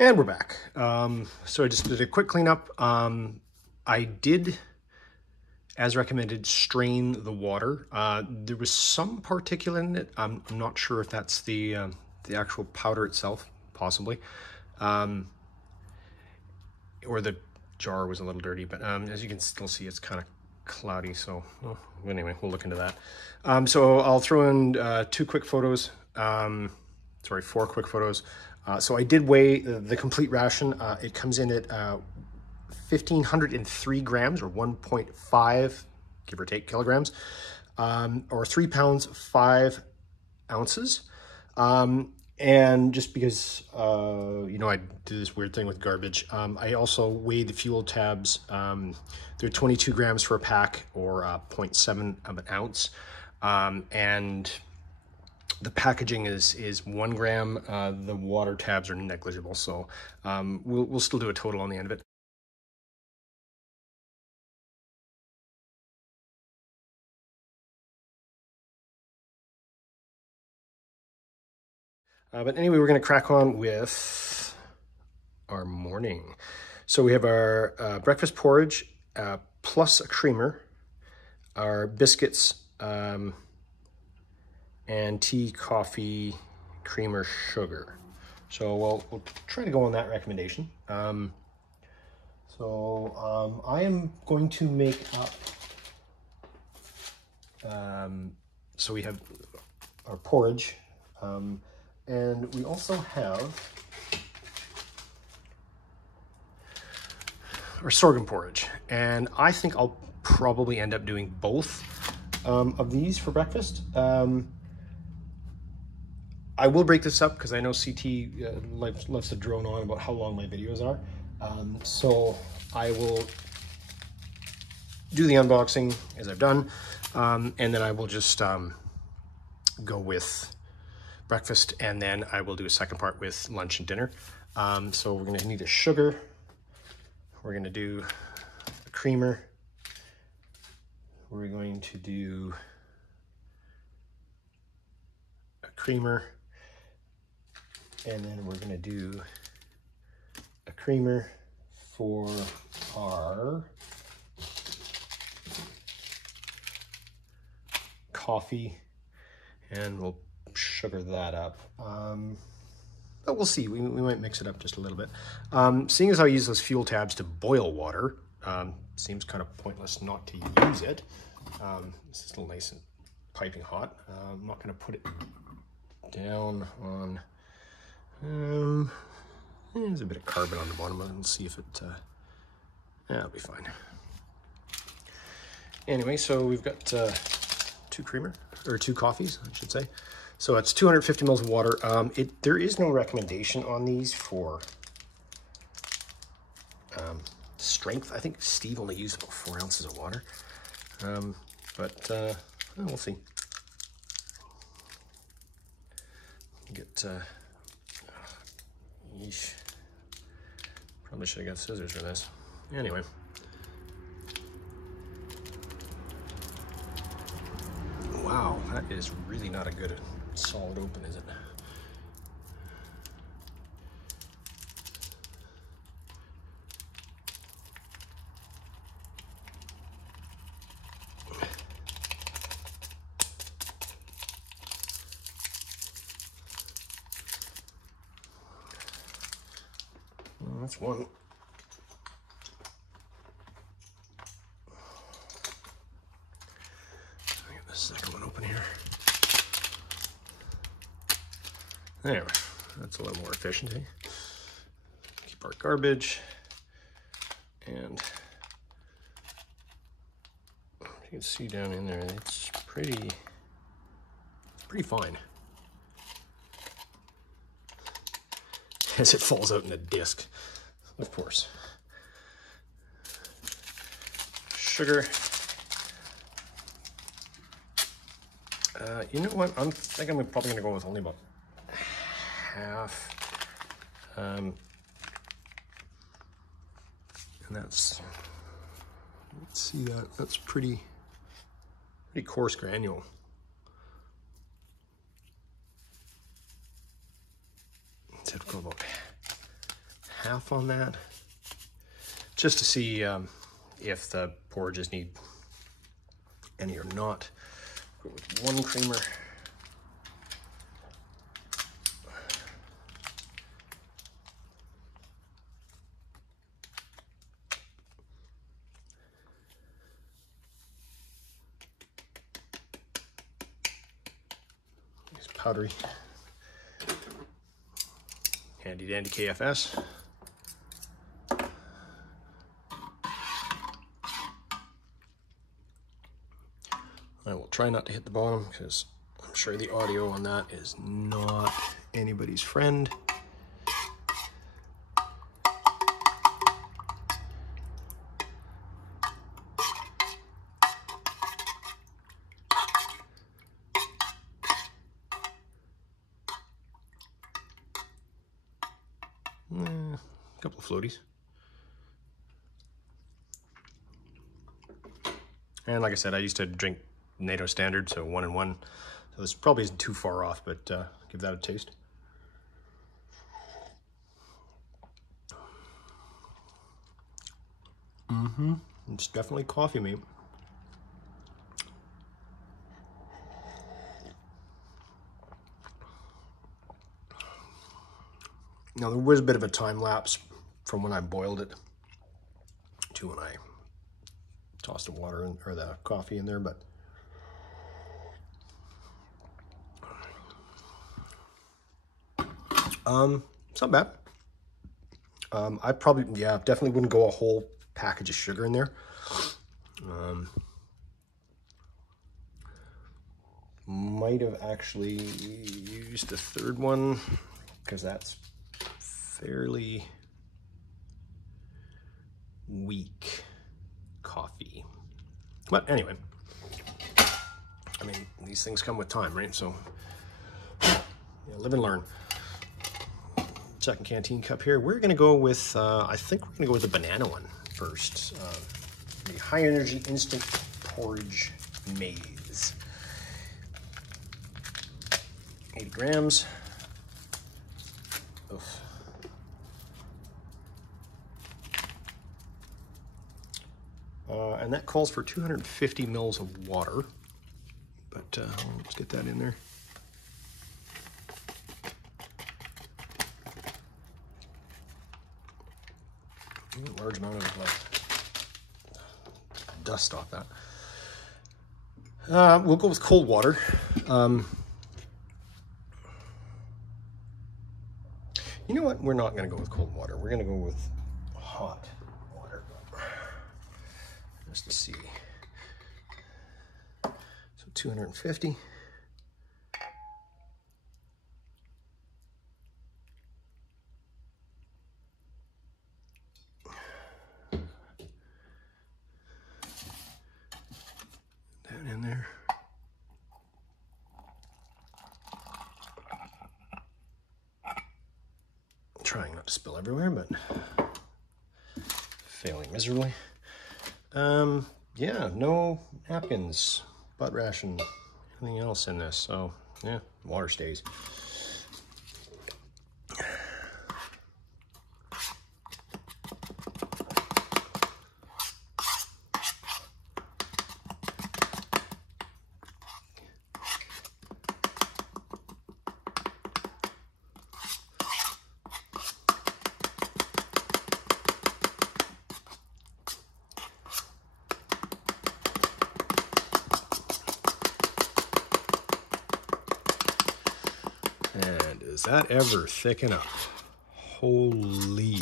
And we're back. So I just did a quick cleanup. I did, as recommended, strain the water. There was some particulate in it. I'm not sure if that's the actual powder itself, possibly. Or the jar was a little dirty, but as you can still see, it's kind of cloudy. So anyway, we'll look into that. So I'll throw in 4 quick photos. So I did weigh the complete ration. It comes in at 1,503 grams, or 1.5, give or take, kilograms, or 3 pounds, 5 ounces. And just because, you know, I do this weird thing with garbage, I also weighed the fuel tabs. They're 22 grams for a pack, or 0.7 of an ounce. And the packaging is 1 gram. The water tabs are negligible, so we'll still do a total on the end of it. But anyway, we're going to crack on with our morning. So we have our breakfast porridge plus a creamer, our biscuits, and tea, coffee, creamer, sugar. So we'll try to go on that recommendation. I am going to make up, so we have our porridge, and we also have our sorghum porridge. And I think I'll probably end up doing both of these for breakfast. I will break this up because I know CT loves to drone on about how long my videos are. So I will do the unboxing as I've done, and then I will just go with breakfast, and then I will do a second part with lunch and dinner. So we're gonna need a sugar, we're gonna do a creamer, we're going to do a creamer, and then we're going to do a creamer for our coffee, and we'll sugar that up. But we'll see, we might mix it up just a little bit. Seeing as how I use those fuel tabs to boil water, seems kind of pointless not to use it. This is still nice and piping hot. I'm not going to put it down on... there's a bit of carbon on the bottom of it. Let's see if it, yeah, it'll be fine. Anyway, so we've got 2 coffees, I should say. So it's 250 mils of water. There is no recommendation on these for strength. I think Steve only used about 4 ounces of water, but we'll see. Get yeesh. Probably should have got scissors for this. Anyway. Wow, that is really not a good solid open, is it? Well, that's one. Get the second one open here. There, that's a little more efficient, eh? Keep our garbage, and you can see down in there, it's pretty fine. As it falls out in a disc, of course. Sugar. You know what? I think I'm probably gonna go with only about half. And that's, let's see that, that's pretty coarse granule. So go about 1.5 on that, just to see if the porridges need any or not. Go with 1 creamer. It's powdery, handy dandy KFS. I will try not to hit the bottom because I'm sure the audio on that is not anybody's friend. A couple of floaties. And like I said, I used to drink NATO standard, so 1 and 1. So this probably isn't too far off, but give that a taste. It's definitely coffee, mate. Now, there was a bit of a time lapse from when I boiled it to when I tossed the water in, or the coffee in there, but it's not bad. I probably, yeah, definitely wouldn't go a whole package of sugar in there. Might have actually used a 3rd one because that's fairly weak coffee. But anyway, I mean, these things come with time, right? So yeah, live and learn. Second canteen cup here. We're gonna go with, I think we're gonna go with the banana one first. The high energy instant porridge maize. 80 grams. Oof. And that calls for 250 mils of water, but let's get that in there. A large amount of dust off that. We'll go with cold water. You know what? We're not going to go with cold water. We're going to go with hot water. Just to see. So 250. That in there. Trying not to spill everywhere, but failing miserably. Yeah, no napkins, butt ration, anything else in this. So yeah, water stays. And does that ever thicken up? Holy.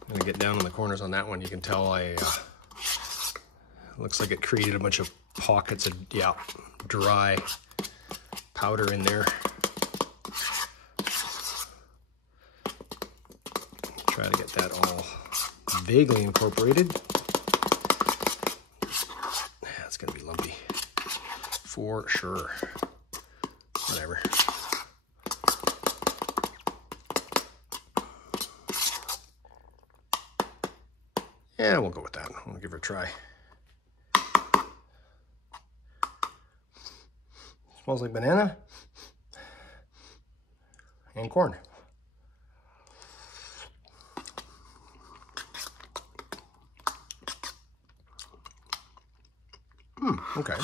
I'm gonna get down on the corners on that one. You can tell looks like it created a bunch of pockets of, yeah, dry powder in there. Try to get that all vaguely incorporated. It's gonna be lumpy for sure. Whatever. Yeah, we'll go with that. We'll give her a try. Smells like banana and corn. Okay.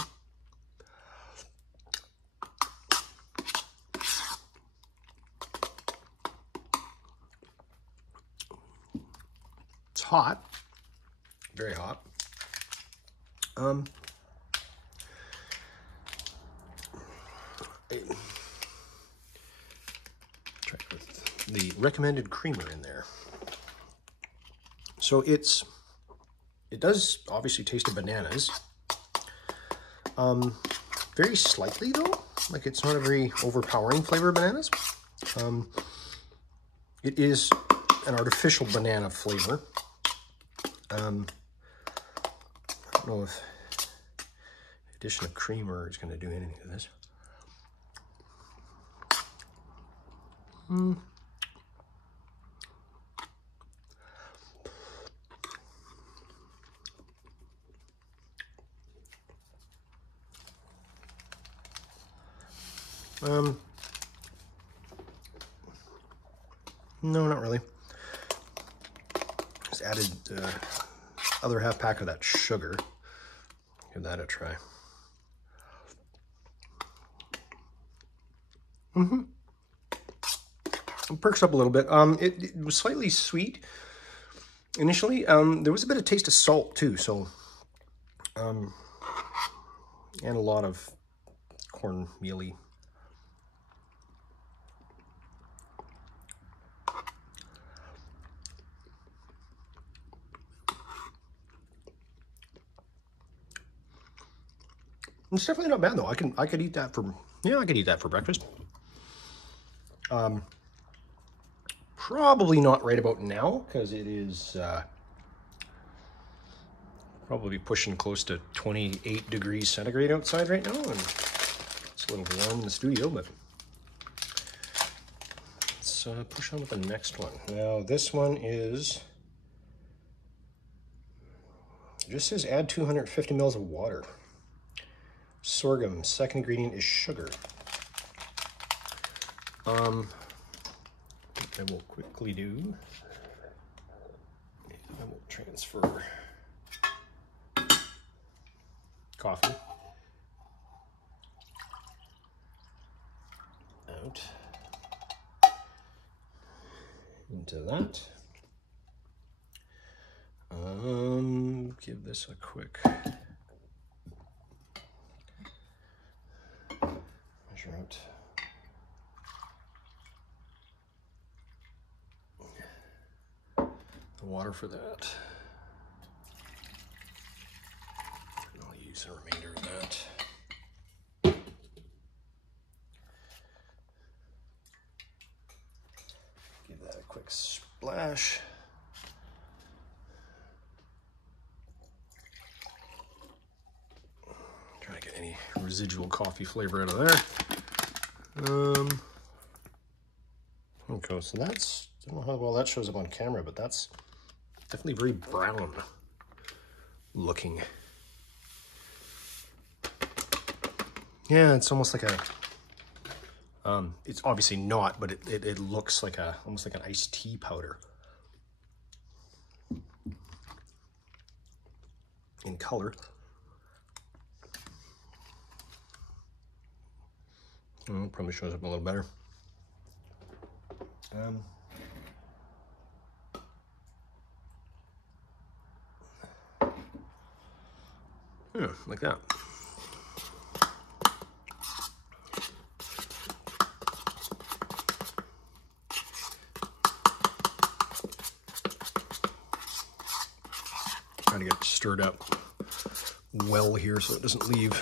It's hot, very hot. Try it with the recommended creamer in there. So it does obviously taste of bananas. Very slightly though, like it's not a very overpowering flavor of bananas. It is an artificial banana flavor. I don't know if the addition of creamer is going to do anything to this. No, not really. Just added the other half pack of that sugar. Give that a try. It perks up a little bit. It was slightly sweet initially. There was a bit of taste of salt too, so and a lot of corn mealy. It's definitely not bad though. I could eat that for, yeah, I could eat that for breakfast. Probably not right about now because it is probably pushing close to 28 degrees centigrade outside right now, and it's a little warm in the studio, but let's push on with the next one. Now this one is, it just says add 250 mils of water. Sorghum, second ingredient is sugar. What I will quickly do, I will transfer coffee out into that. Give this a quick measure out. The water for that. And I'll use the remainder of that. Give that a quick splash. Try to get any residual coffee flavor out of there. Okay, so that's, I don't know how well that shows up on camera, but that's definitely very brown looking. Yeah, it's almost like a, it's obviously not, but it looks like a, almost like an iced tea powder in color. Probably shows up a little better. Yeah, like that. Trying to get it stirred up well here so it doesn't leave.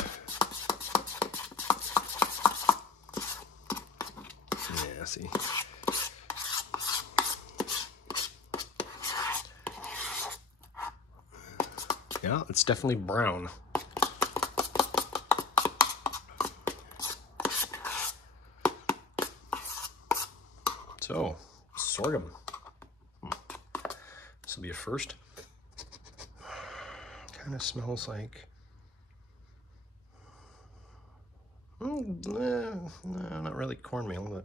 Yeah, see. Yeah, it's definitely brown. So, sorghum. This will be a first. kind of smells like, no, not really cornmeal, but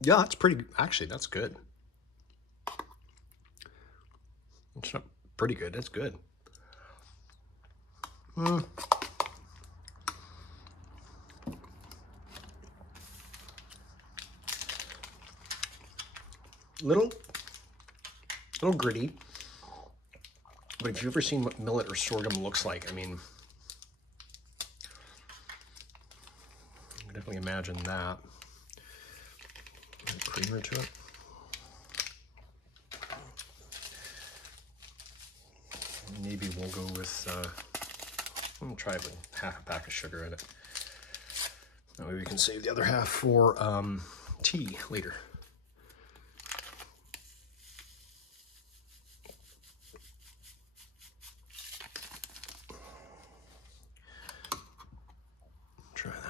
yeah, that's pretty, actually, that's good. It's not pretty good, that's good. Little gritty, but if you've ever seen what millet or sorghum looks like, I mean, I can definitely imagine that. Creamer to it. Maybe we'll go with, I'm gonna try it with half a pack of sugar in it. That way we can save the other half for tea later. Try that.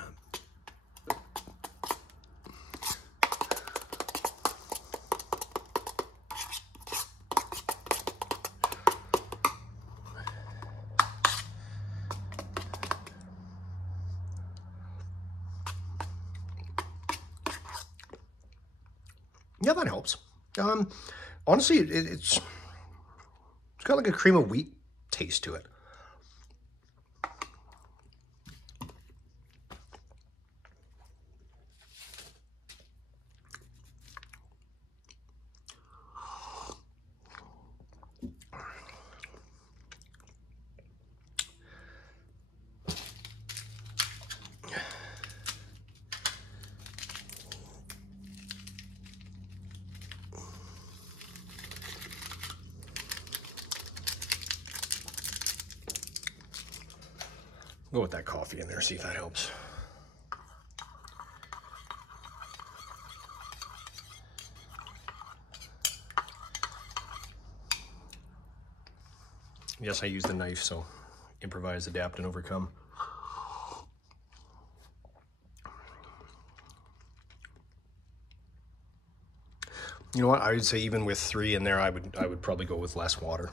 Yeah, that helps. Honestly, it's got like a cream of wheat taste to it. Go with that coffee in there, see if that helps. Yes, I use the knife, so improvise, adapt, and overcome. You know what? I would say even with 3 in there, I would probably go with less water.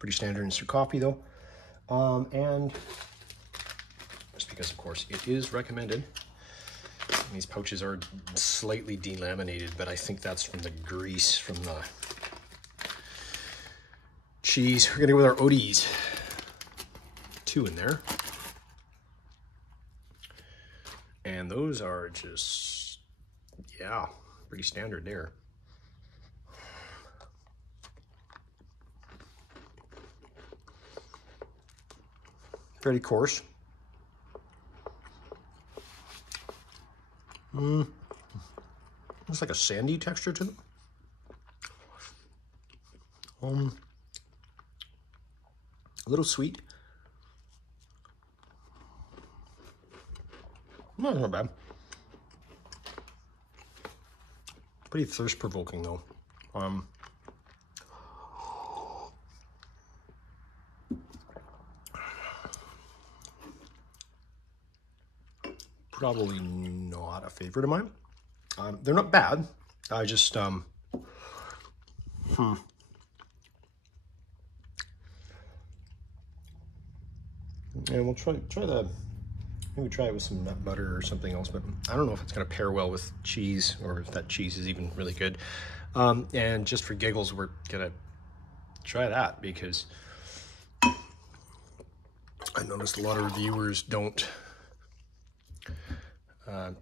Pretty standard instant coffee though. And just because, of course, it is recommended. These pouches are slightly delaminated, but I think that's from the grease from the cheese. We're gonna go with our Odie's. 2 in there. And those are just, yeah, pretty standard there. Pretty coarse. It's like a sandy texture to them. A little sweet. Not bad. Pretty thirst-provoking though. Probably not a favorite of mine. They're not bad. I just, and we'll try the, maybe try it with some nut butter or something else, but I don't know if it's gonna pair well with cheese or if that cheese is even really good. And just for giggles, we're gonna try that because I noticed a lot of reviewers don't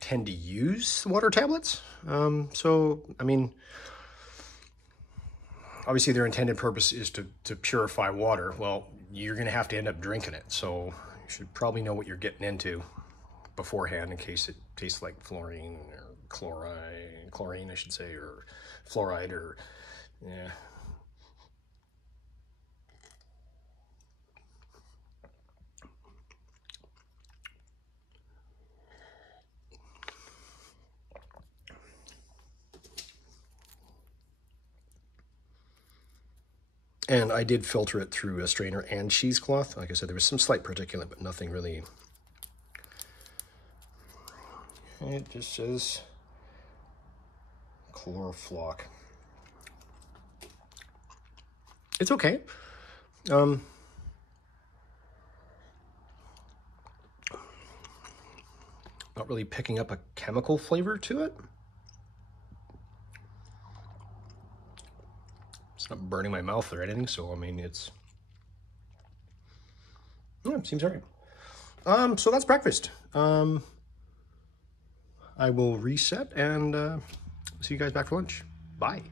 tend to use water tablets. So, I mean, obviously their intended purpose is to purify water. Well, you're gonna have to end up drinking it. So you should probably know what you're getting into beforehand in case it tastes like fluorine or chlorine, I should say, or fluoride, or, yeah. And I did filter it through a strainer and cheesecloth. Like I said, there was some slight particulate, but nothing really. It just says chloroflock. It's okay. Not really picking up a chemical flavor to it. It's not burning my mouth or anything, so I mean, it's, yeah, it seems all right. So that's breakfast. I will reset and see you guys back for lunch. Bye.